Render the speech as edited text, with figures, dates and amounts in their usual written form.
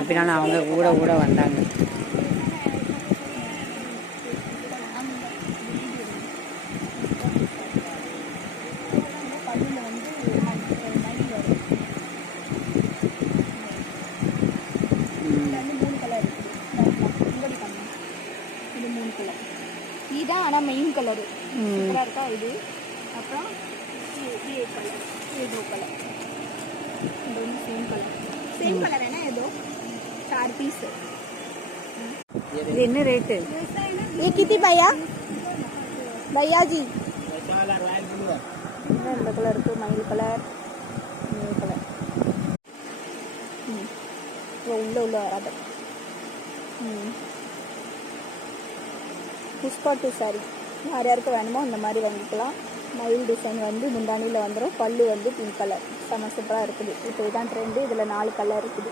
எப்படினாலும் அவங்க கூட வந்தாங்க. இதுதான் ஆனால் மெயின் கலரு சூப்பராக இருக்கா இது. அப்புறம் ये कलर, ये दो कलर, दोनों सेम कलर है ना. ये दो 4 पीस है. இது என்ன ரேட்டு? ये कितनी भैया? भैया जी இந்த கலர் இருக்கு, மயில் கலர், இந்த கலர் உள்ள வராது. புஷ்பா 2 சாரி யார் யாருக்கு வேணுமோ அந்த மாதிரி வாங்கிக்கலாம். மயில் டிசைன் வந்து முந்தானியில் வந்துடும். பல்லு வந்து பிங்க் கலர் செம சூப்பராக இருக்குது. இப்போ இதான் ட்ரெண்டு. இதில் 4 கலர் இருக்குது.